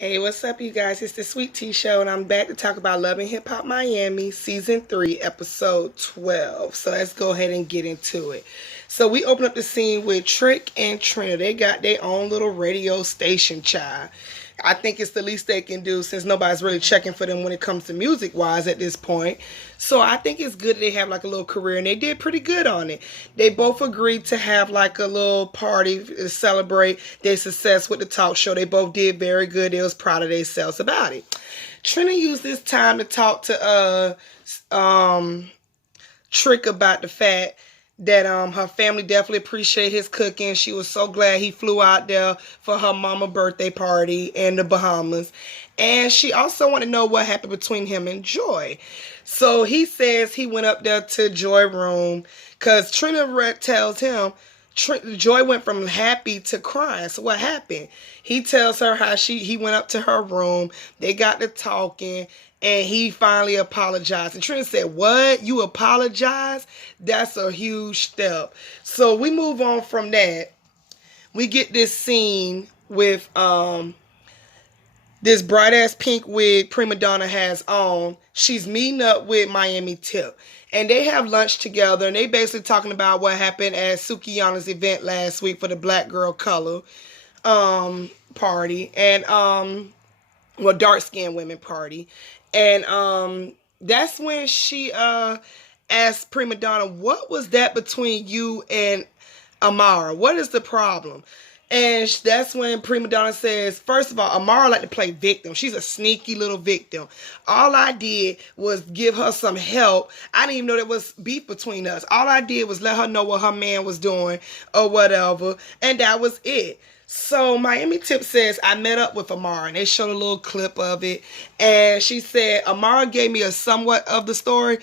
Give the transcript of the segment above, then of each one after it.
Hey, what's up, you guys? It's the Sweet Tea Show, and I'm back to talk about Love and Hip Hop Miami, Season 3, Episode 12. So let's go ahead and get into it. So we open up the scene with Trick and Trina. They got their own little radio station, child. I think it's the least they can do since nobody's really checking for them when it comes to music wise at this point. So I think it's good that they have like a little career, and they did pretty good on it. They both agreed to have like a little party to celebrate their success with the talk show. They both did very good. They was proud of themselves about it. Trina used this time to talk to Trick about the fact that her family definitely appreciate his cooking. She was so glad he flew out there for her mama birthday party in the Bahamas. And she also wanted to know what happened between him and Joy. So he says he went up there to Joy room because Trina tells him Joy went from happy to crying. So what happened? He tells her how he went up to her room. They got to talking, and he finally apologized. And Trina said, "What? You apologize? That's a huge step." So we move on from that. We get this scene with this bright ass pink wig Prima Donna has on. She's meeting up with Miami Tip. And they have lunch together, and they basically talking about what happened at Sukiyana's event last week for the Black Girl Color party. And dark skinned women party. And that's when she asked Prima Donna, what was that between you and Amara? What is the problem? And that's when Prima Donna says, first of all, Amara like to play victim. She's a sneaky little victim. All I did was give her some help. I didn't even know there was beef between us. All I did was let her know what her man was doing or whatever. And that was it. So Miami Tip says, I met up with Amara, and they showed a little clip of it. And she said, Amara gave me a somewhat of the story,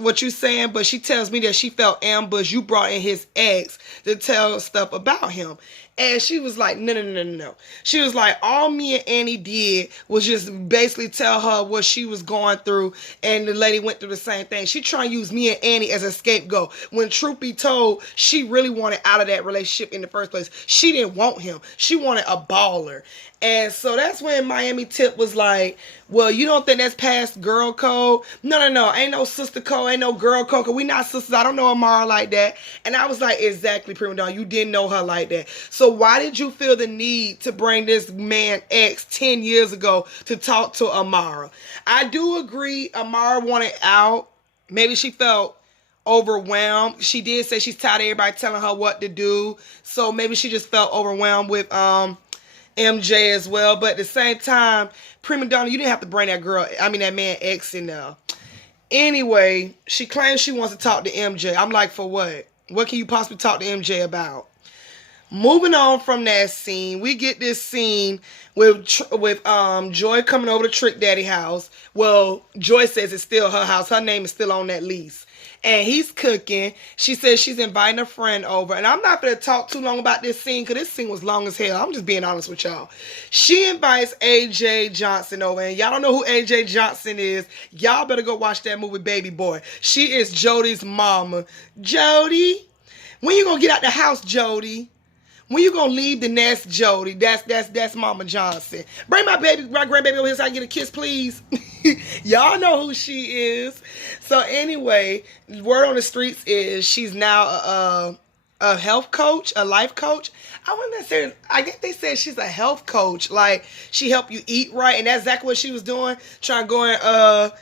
what you saying, but she tells me that she felt ambushed. You brought in his ex to tell stuff about him. And she was like, no. She was like, all me and Annie did was just basically tell her what she was going through, and the lady went through the same thing. She trying to use me and Annie as a scapegoat. When truth be told, she really wanted out of that relationship in the first place. She didn't want him. She wanted a baller. And so that's when Miami Tip was like, well, you don't think that's past girl code? No. Ain't no sister code. Ain't no girl code. Cause we not sisters. I don't know Amara like that. And I was like, exactly, Prima Donna. You didn't know her like that. So why did you feel the need to bring this man ex 10 years ago to talk to Amara? I do agree Amara wanted out. Maybe she felt overwhelmed. She did say she's tired of everybody telling her what to do. So maybe she just felt overwhelmed with MJ as well. But at the same time, Prima Donna, you didn't have to bring that man ex in there. Anyway, she claims she wants to talk to MJ. I'm like, for what? What can you possibly talk to MJ about? Moving on from that scene, we get this scene with Joy coming over to Trick Daddy house. Well, Joy says it's still her house. Her name is still on that lease. And he's cooking. She says she's inviting a friend over. And I'm not going to talk too long about this scene because this scene was long as hell. I'm just being honest with y'all. She invites AJ Johnson over. And y'all don't know who AJ Johnson is. Y'all better go watch that movie, Baby Boy. She is Jody's mama. Jody, when you going to get out the house, Jody? When you gonna leave the nest, Jody? That's Mama Johnson. Bring my grandbaby over here so I can get a kiss, please. Y'all know who she is. So anyway, word on the streets is she's now a health coach, a life coach. I guess they said she's a health coach. Like she help you eat right, and that's exactly what she was doing. Trying to go in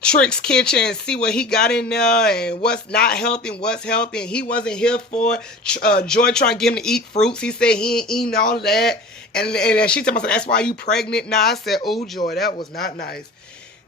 Trick's kitchen and see what he got in there and what's not healthy and what's healthy, and he wasn't here for it. Joy trying to get him to eat fruits. He said he ain't eating all of that, and she told me, that's why you pregnant now. I said, oh, Joy, that was not nice.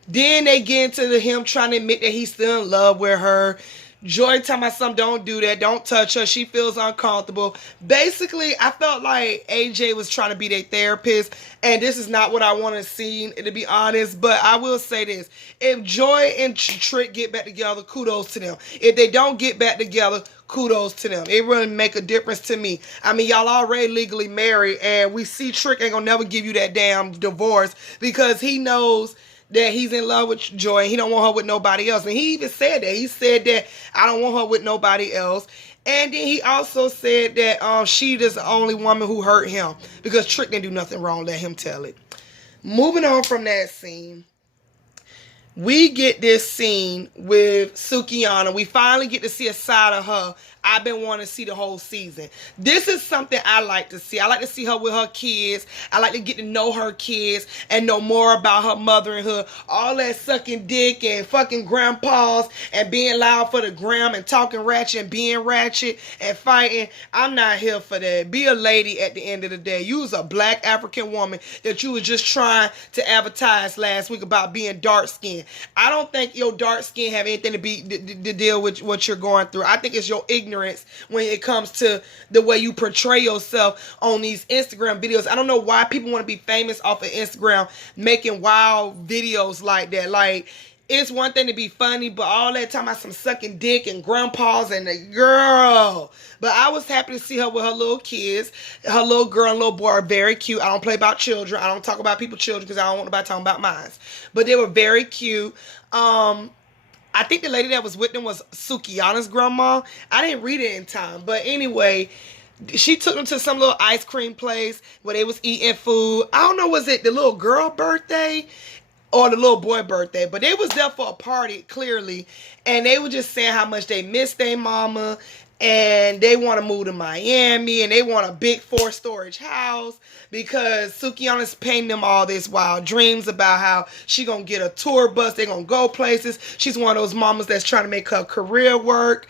Then they get into him trying to admit that he's still in love with her. Joy telling my son, don't do that, don't touch her, she feels uncomfortable. Basically, I felt like AJ was trying to be their therapist, and this is not what I want to see, to be honest. But I will say this, if Joy and Trick get back together, kudos to them. If they don't get back together, kudos to them. It really make a difference to me. I mean, y'all already legally married, and we see Trick ain't gonna never give you that damn divorce because he knows that he's in love with Joy and he don't want her with nobody else. And he even said that. He said that I don't want her with nobody else. And then he also said that she is the only woman who hurt him because Trick didn't do nothing wrong. Let him tell it. Moving on from that scene, we get this scene with Sukihana. We finally get to see a side of her I've been wanting to see the whole season. This is something I like to see. I like to see her with her kids. I like to get to know her kids and know more about her mother and her. All that sucking dick and fucking grandpas and being loud for the gram and talking ratchet and being ratchet and fighting. I'm not here for that. Be a lady at the end of the day. You was a black African woman that you was just trying to advertise last week about being dark skinned. I don't think your dark skin have anything to deal with what you're going through. I think it's your ignorance when it comes to the way you portray yourself on these Instagram videos. I don't know why people want to be famous off of Instagram making wild videos like that. Like, it's one thing to be funny, but all that time about some sucking dick and grandpas and the girl. But I was happy to see her with her little kids. Her little girl and little boy are very cute. I don't play about children. I don't talk about people's children because I don't want nobody talking about mine. But they were very cute. I think the lady that was with them was Sukihana's grandma. I didn't read it in time. But anyway, she took them to some little ice cream place where they was eating food. I don't know, was it the little girl birthday or the little boy birthday? But they was there for a party, clearly. And they were just saying how much they miss their mama. And they want to move to Miami. And they want a big 4-storage house. Because Sukihana's painting them all this wild dreams about how she going to get a tour bus. They're going to go places. She's one of those mamas that's trying to make her career work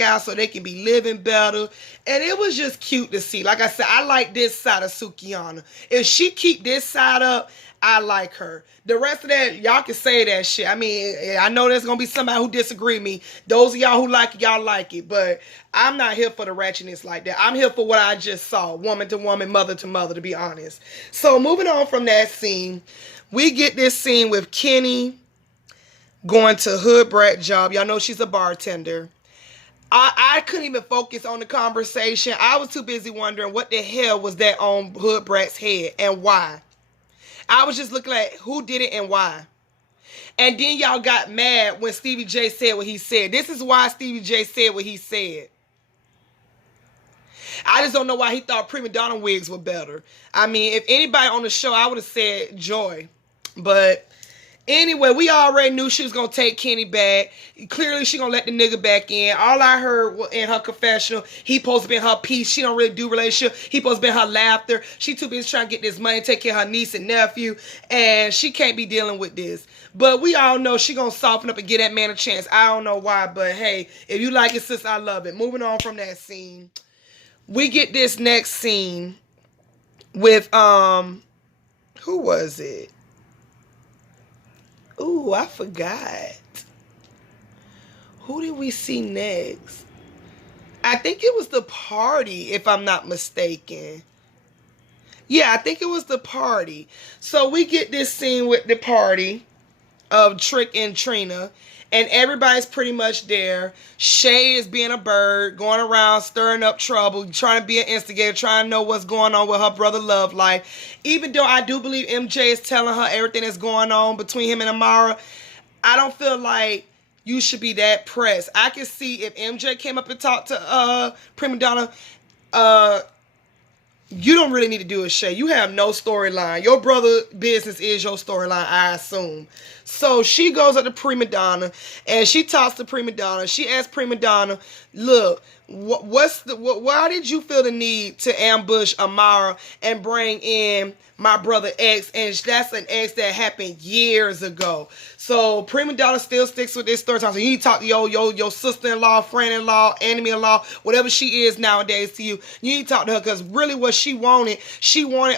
out so they can be living better. And it was just cute to see. Like I said, I like this side of Sukihana. If she keep this side up, I like her. The rest of that, y'all can say that shit. I mean, I know there's going to be somebody who disagree with me. Those of y'all who like it, y'all like it. But I'm not here for the ratchetness like that. I'm here for what I just saw. Woman to woman, mother to mother, to be honest. So moving on from that scene, we get this scene with Kenny going to Hood Brat job. Y'all know she's a bartender. I couldn't even focus on the conversation. I was too busy wondering what the hell was that on Hood Brat's head and why. I was just looking at who did it and why. And then y'all got mad when Stevie J said what he said. This is why Stevie J said what he said. I just don't know why he thought prima donna wigs were better. I mean, if anybody on the show, I would have said Joy. But anyway, we already knew she was going to take Kenny back. Clearly, she going to let the nigga back in. All I heard in her confessional, he supposed to be her peace. She don't really do relationship. He supposed to be her laughter. She too busy trying to get this money, take care of her niece and nephew. And she can't be dealing with this. But we all know she going to soften up and give that man a chance. I don't know why, but hey, if you like it, sis, I love it. Moving on from that scene. We get this next scene with, who was it? Ooh, I forgot. Who did we see next? I think it was the party, if I'm not mistaken. Yeah, I think it was the party. So we get this scene with the party of Trick and Trina. And everybody's pretty much there. Shay is being a bird, going around stirring up trouble, trying to be an instigator, trying to know what's going on with her brother Love Life. Even though I do believe MJ is telling her everything that's going on between him and Amara, I don't feel like you should be that pressed. I can see if MJ came up and talked to Prima Donna, you don't really need to do a Shay. You have no storyline. Your brother business is your storyline, I assume. So she goes up to Prima Donna and she talks to Prima Donna. She asks Prima Donna, look, why did you feel the need to ambush Amara and bring in my brother X? And that's an X that happened years ago. So Prima Donna still sticks with this story. So you need to talk to your sister-in-law, friend-in-law, enemy-in-law, whatever she is nowadays to you. You need to talk to her because really what she wanted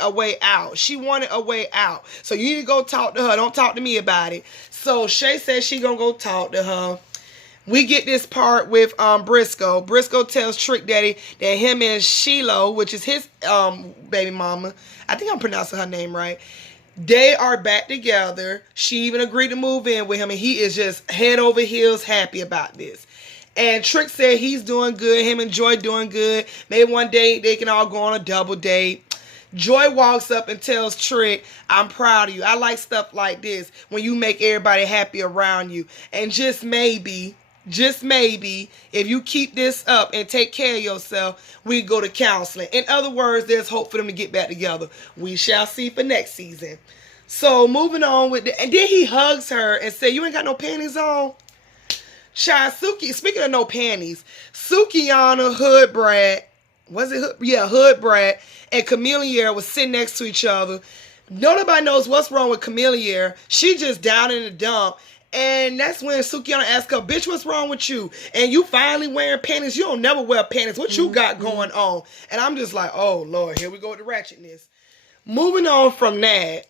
a way out. She wanted a way out. So you need to go talk to her. Don't talk to me about it. So Shay says she gonna go talk to her. We get this part with Briscoe. Briscoe tells Trick Daddy that him and Shiloh, which is his baby mama, I think I'm pronouncing her name right, they are back together. She even agreed to move in with him, and he is just head over heels happy about this. And Trick said he's doing good. Him and Joy doing good. Maybe one day they can all go on a double date. Joy walks up and tells Trick, I'm proud of you. I like stuff like this when you make everybody happy around you. And just maybe, if you keep this up and take care of yourself, we go to counseling. In other words, there's hope for them to get back together. We shall see for next season. So moving on with and then he hugs her and said, "You ain't got no panties on." Shy Suki, speaking of no panties, Sukihana, Hood Brat, was it Hood? Yeah, Hood Brat and Chameleon was sitting next to each other. Nobody knows what's wrong with Chameleon. She just down in the dump. And that's when Sukihana asked her, "Bitch, what's wrong with you? And you finally wearing panties? You don't never wear panties. What you got going on?" And I'm just like, oh, Lord, here we go with the ratchetness. Moving on from that,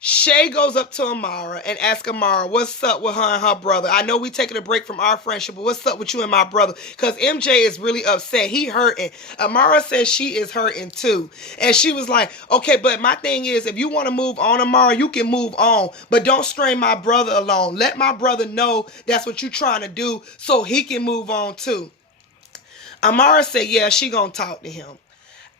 Shay goes up to Amara and asks Amara, "What's up with her and her brother? I know we taking a break from our friendship, but what's up with you and my brother?" Because MJ is really upset. He hurting. Amara says she is hurting too. And she was like, "Okay, but my thing is, if you want to move on, Amara, you can move on. But don't strain my brother alone. Let my brother know that's what you're trying to do so he can move on too." Amara said, "Yeah, she gonna talk to him."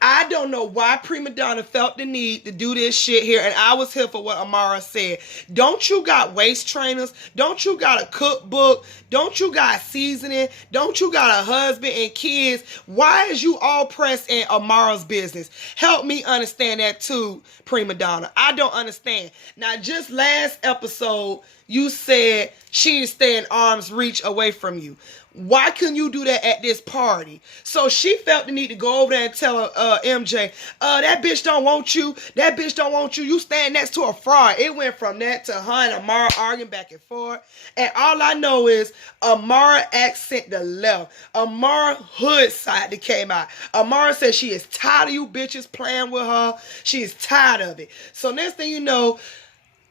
I don't know why Prima Donna felt the need to do this shit here, and I was here for what Amara said. Don't you got waist trainers? Don't you got a cookbook? Don't you got seasoning? Don't you got a husband and kids? Why is you all pressed in Amara's business? Help me understand that too, Prima Donna. I don't understand. Now, just last episode, you said she is staying arm's reach away from you. Why couldn't you do that at this party? So she felt the need to go over there and tell MJ, that bitch don't want you. That bitch don't want you. You stand next to a fraud. It went from that to her and Amara arguing back and forth. And all I know is Amara accent the left. Amara hood side that came out. Amara said she is tired of you bitches playing with her. She is tired of it. So next thing you know,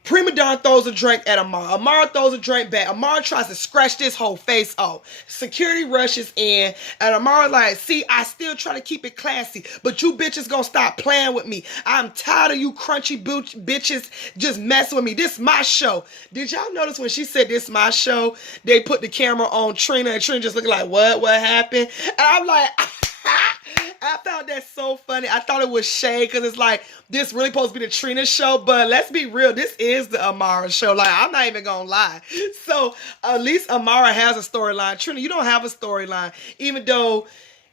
Prima Donna throws a drink at Amara. Amara throws a drink back. Amara tries to scratch this whole face off. Security rushes in, and Amara like, "See, I still try to keep it classy, but you bitches gonna stop playing with me. I'm tired of you crunchy bitches just messing with me. This my show." Did y'all notice when she said this my show, they put the camera on Trina, and Trina just looking like, what happened? And I'm like, I found that so funny. I thought it was shade because it's like, this really supposed to be the Trina show, but let's be real, this is the Amara show. Like, I'm not even gonna lie. So at least Amara has a storyline. Trina, you don't have a storyline, even though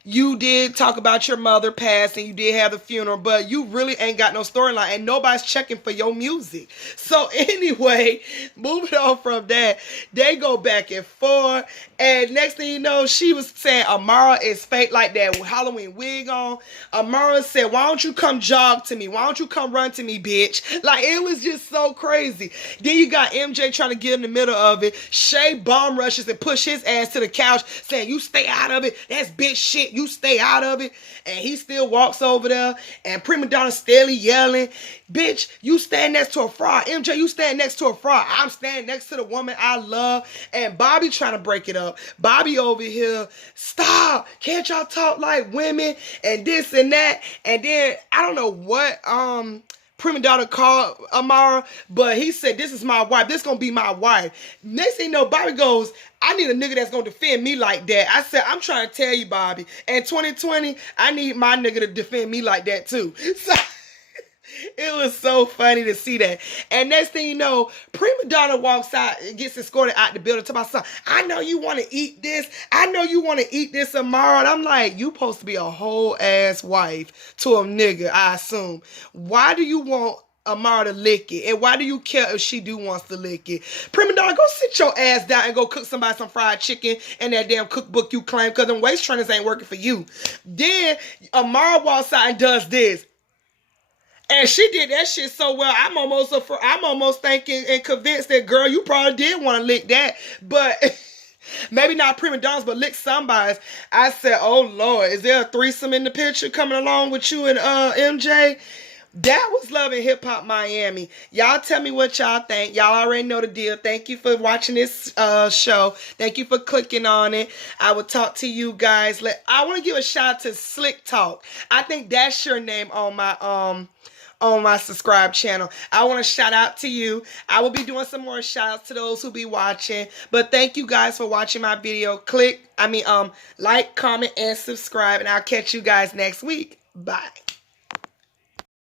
you did talk about your mother passing, you did have the funeral, but you really ain't got no storyline, and nobody's checking for your music. So anyway, moving on from that, they go back and forth, and next thing you know, she was saying Amara is fake, like that Halloween wig on. Amara said, "Why don't you come jog to me? Why don't you come run to me, bitch?" Like, it was just so crazy. Then you got MJ trying to get in the middle of it. Shay bomb rushes and push his ass to the couch, saying, "You stay out of it. That's bitch shit. You stay out of it." And he still walks over there, and Prima Donna steadily yelling, "Bitch, you stand next to a fraud. MJ, you stand next to a fraud. I'm standing next to the woman I love." And Bobby trying to break it up. Bobby over here, "Stop. Can't y'all talk like women?" And this and that. And then, I don't know what Prima Donna called Amara, but he said, "This is my wife. This gonna be my wife." Next thing you know, Bobby goes, "I need a nigga that's gonna defend me like that." I said, "I'm trying to tell you, Bobby, in 2020, I need my nigga to defend me like that too." So it was so funny to see that. And next thing you know, Prima Donna walks out and gets escorted out the building to my son. "I know you want to eat this. I know you want to eat this, Amara." And I'm like, you supposed to be a whole ass wife to a nigga, I assume. Why do you want Amara to lick it? And why do you care if she do wants to lick it? Prima Donna, go sit your ass down and go cook somebody some fried chicken and that damn cookbook you claim, because them waist trainers ain't working for you. Then Amara walks out and does this. And she did that shit so well, I'm almost thinking and convinced that, girl, you probably did want to lick that. But maybe not Prima Donna's, but lick somebody's. I said, oh, Lord, is there a threesome in the picture coming along with you and MJ? That was Love and Hip Hop Miami. Y'all tell me what y'all think. Y'all already know the deal. Thank you for watching this show. Thank you for clicking on it. I will talk to you guys. I want to give a shout out to Slick Talk. I think that's your name on my subscribe channel. I want to shout out to you. I will be doing some more shout outs to those who be watching. But thank you guys for watching my video. Like, comment, and subscribe. And I'll catch you guys next week. Bye.